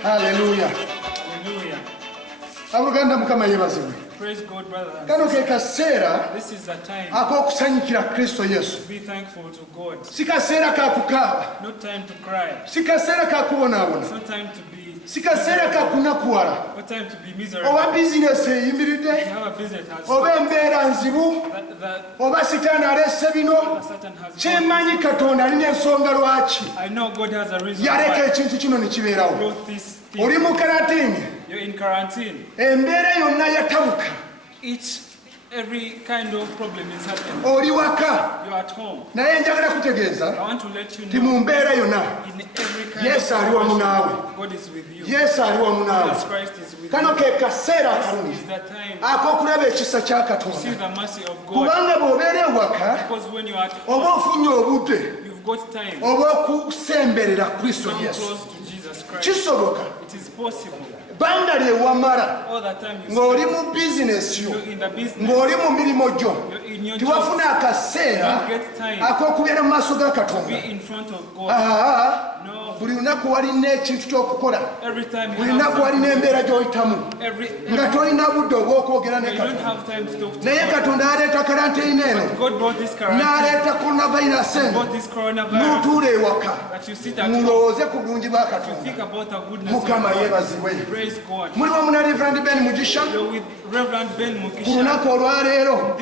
Hallelujah. Hallelujah. Praise God, brothers and sisters. This is the time to be thankful to God. Not time to cry. It's not time to be what time to be miserable. You have a business has I know God has a reason why He brought this thing. You're in quarantine. Every kind of problem is happening. You're at home. I want to let you know in every kind of situation, God is with you. Jesus Christ is with you. This is the time to see the mercy of God. Because when you're at home, you've got time to come close to Jesus Christ. It is possible. Banda lye wamala ng'oli mu bizinesi yo ng'oli mu mirimu gyo tiwafuna akaseera ak'okubeera mu maaso ga Katonda. Buli lunaku walina ekintu ky'okukola, buli lunaku walina embeera gy'oyitamu nga tolina budde obw'okwogera ne Katonda. Naye Katonda aleeta karanteyini eno n'aleeta coronavirus eno n'otuula ewaka mulowooze ku bulungi bwa Katonda. Mukama yeebazibwe. Muli wamu na Reverend Ben Mugisha ku lunaku olwaleero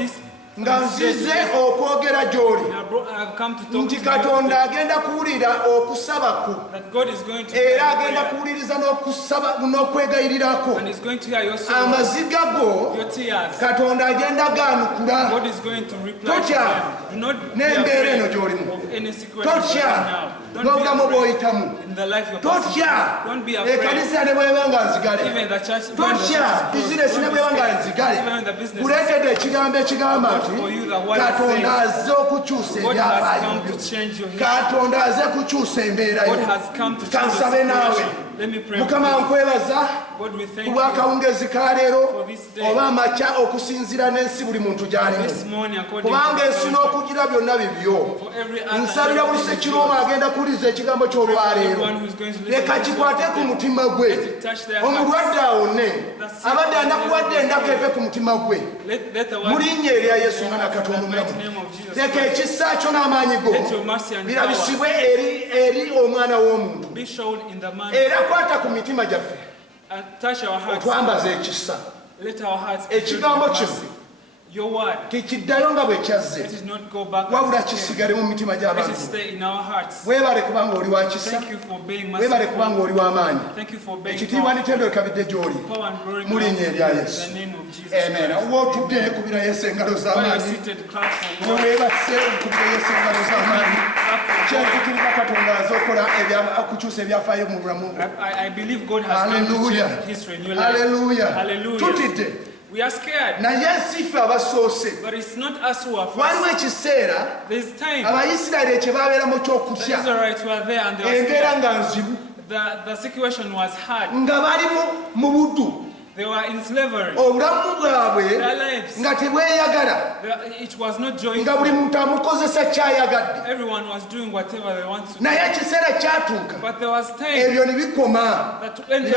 nga nzize okwogera gy'oli nti Katonda agenda kuwulira okusaba kwo era agenda kuwuliriza n'okwegayirirako amaziga go. Katonda agenda gaanukula. Totya n'embeera eno gy'olimu, totya n'obulamu bw'oyitamu, totya ekkanisa ne bw'eba nga nzigale, totya bizinesi ne bw'eba nga nzigale. Kuleetedde ekigambo ekigamba nti Katonda azze okukyusa ebyafaayo, Katonda azze kukyusa embeera yo. Kansabe naawe. Mukama nkwebaza ku bwakawungezi ka leero oba amakya okusinziira n'ensi buli muntu gy'alimu, kubanga ensi n'okugira byonna bibyo. Nsabira buli Sekiroomu agenda kuwuliriza ekigambo ky'olwaleero, leka kikwate ku mutima gwe. Omulwadde awonne, abadde anakuwadde endako eve ku mutima gwe mu linnya erya Yesu Mwana Katonda omulamu. Leka ekisa kyo n'amaanyi go birabisibwe eri Omwana w'Omuntu, era kwata ku mitima gyaffe otwambaze ekisa. Ekigambo kino tekiddayo nga bwe kyazze, wabula kisigale mu mitima gy'abantu. Weebale kubanga oli wa kisa, weebale kubanga oli w'amaanyi. Ekitiibwa n'ettendo likabidde gy'oli mu linnya erya Yesu. Amen. Wootudde kubira Yesu engalo z'amaanyi, weebase okubira Yesu engalo z'amaanyi. Kyenzikiriza Katonda azze okukola okukyusa ebyafaayo mu bulamu bwo. Hallelujah. Hallelujah. Tutidde. We are scared. But it's not us who are first. There's time. The Israelites were there and they were scared. The situation was hard. They were in slavery. Their lives, it was not joyful. Everyone was doing whatever they wanted to do. But there was time that when they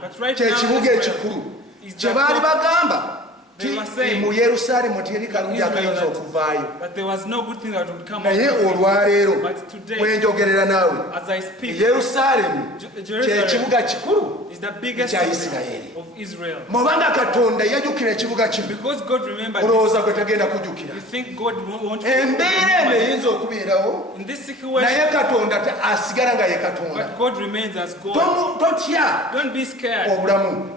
But right now, mu Yerusaalemi teri kalungi akayinza okuvaayo naye olwaleero bwe njogerera naawe Yerusaalemi kyekibuga kikulu kya Isirayiri mubanga Katonda yajjukira ekibuga kino olowooza gwe tagenda kujjukira embeera eno eyinza okubeerawo naye Katonda asigala nga ye Katonda totya obulamu.